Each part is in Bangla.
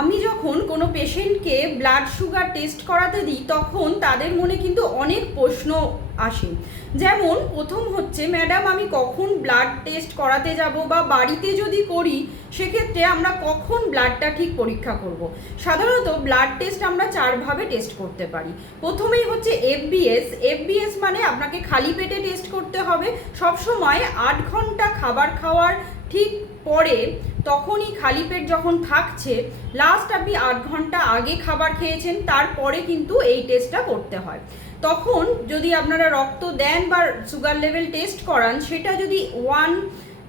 আমি যখন কোনো পেশেন্টকে ব্লাড সুগার টেস্ট করাতে দিই, তখন তাদের মনে কিন্তু অনেক প্রশ্ন আসে। যেমন, প্রথম হচ্ছে, ম্যাডাম, আমি কখন ব্লাড টেস্ট করাতে যাব বা বাড়িতে যদি করি, সেক্ষেত্রে আমরা কখন ব্লাডটা ঠিক পরীক্ষা করব। সাধারণত ব্লাড টেস্ট আমরা চারভাবে টেস্ট করতে পারি। প্রথমেই হচ্ছে এফবিএস এফবিএস মানে আপনাকে খালি পেটে টেস্ট করতে হবে। সবসময় আট ঘণ্টা খাবার খাওয়ার ঠিক পরে তখনই খালি পেট যখন থাকছে লাস্ট আপনি আট ঘণ্টা আগে খাবার খেয়েছেন, তারপরে কিন্তু এই টেস্টটা করতে হয়। তখন যদি আপনারা রক্ত দেন বা সুগার লেভেল টেস্ট করান, সেটা যদি one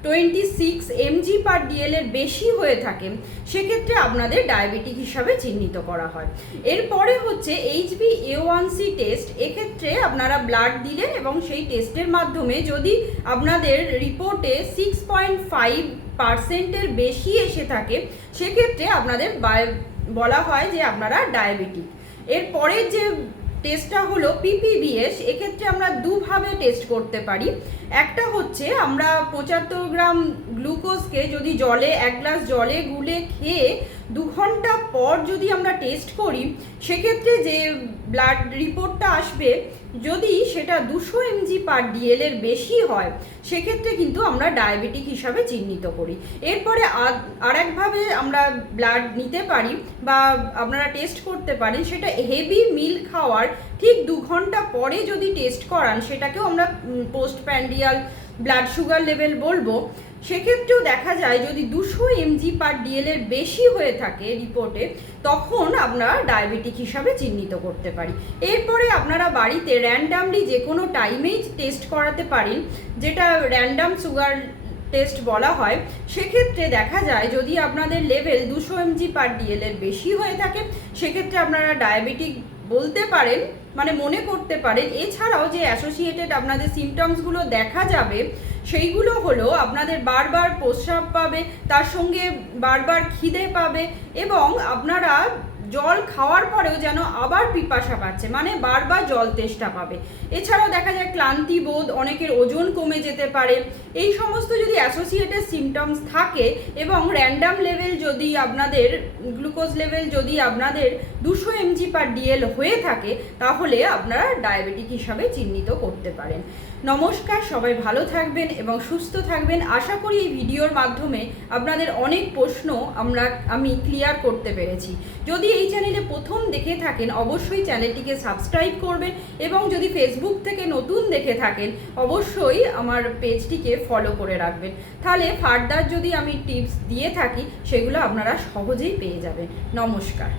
twenty six M G per D L এর বেশি হয়ে থাকে, সেক্ষেত্রে আপনাদের ডায়াবেটিক হিসাবে চিহ্নিত করা হয়। এরপরে হচ্ছে H B A one C test এক্ষেত্রে আপনারা ব্লাড দিলেন এবং সেই টেস্টের মাধ্যমে যদি আপনাদের রিপোর্টে সিক্স পয়েন্ট ফাইভ পার্সেন্টের বেশি এসে থাকে, সেক্ষেত্রে আপনাদের বলা হয় যে আপনারা ডায়াবেটিক এরপরে যে টেস্টটা হলো পিপিবিএস এক্ষেত্রে আমরা দুভাবে টেস্ট করতে পারি। একটা হচ্ছে আমরা পঁচাত্তর গ্রাম গ্লুকোজকে যদি জলে, এক গ্লাস জলে গুলে খেয়ে দু ঘণ্টা পর যদি আমরা টেস্ট করি, সেক্ষেত্রে যে ব্লাড রিপোর্টটা আসবে যদি সেটা দুশো এমজি পার ডিএল এর বেশি হয়, সেক্ষেত্রে কিন্তু আমরা ডায়াবেটিক হিসাবে চিহ্নিত করি। এরপরে আর একভাবে আমরা ব্লাড নিতে পারি বা আপনারা টেস্ট করতে পারেন, সেটা হেভি মিল খাওয়ার ঠিক দু ঘণ্টা পরে যদি টেস্ট করান, সেটাকেও আমরা post prandial blood sugar level বলব সেক্ষেত্রেও দেখা যায় যদি দুশো এমজি পার ডিএল এর বেশি হয়ে থাকে রিপোর্টে তখন আমরা ডায়াবেটিক হিসাবে চিহ্নিত করতে পারি। এরপরে আপনারা বাড়িতে র্যান্ডামলি যে কোনো টাইমেই টেস্ট করাতে পারেন, যেটা র্যান্ডাম সুগার টেস্ট বলা হয়, সেক্ষেত্রে দেখা যায় যদি আপনাদের লেভেল দুশো এমজি পার ডিএল এর বেশি হয়ে থাকে, সেক্ষেত্রে আপনারা ডায়াবেটিক বলতে পারেন মানে মনে করতে পারেন, এছাড়াও যে অ্যাসোসিয়েটেড আপনাদের সিমটমসগুলো দেখা যাবে, সেইগুলো হলো আপনাদের বারবার প্রস্রাব পাবে, তার সঙ্গে বারবার খিদে পাবে এবং আপনারা জল খাওয়ার পরেও যেন আবার পিপাসা পাচ্ছে মানে বারবার জল তেষ্টা পাবে। এছাড়াও দেখা যায় ক্লান্তি বোধ, অনেকের ওজন কমে যেতে পারে। এই সমস্ত যদি অ্যাসোসিয়েটেড সিমটমস থাকে এবং র্যান্ডাম লেভেল যদি আপনাদের গ্লুকোজ লেভেল যদি আপনাদের দুশো এমজি পার ডিএল হয়ে থাকে, তাহলে আপনারা ডায়াবেটিক হিসাবে চিহ্নিত করতে পারেন। নমস্কার, সবাই ভালো থাকবেন এবং সুস্থ থাকবেন। আশা করি এই ভিডিওর মাধ্যমে আপনাদের অনেক প্রশ্ন আমরা, আমি ক্লিয়ার করতে পেরেছি। যদি এই চ্যানেলে প্রথম দেখে থাকেন, অবশ্যই চ্যানেলটিকে সাবস্ক্রাইব করবেন এবং যদি ফেসবুক থেকে নতুন দেখে থাকেন, অবশ্যই আমার পেজটিকে ফলো করে রাখবেন। তাহলে ফার্দার যদি আমি টিপস দিয়ে থাকি, সেগুলো আপনারা সহজেই পেয়ে যাবেন। নমস্কার।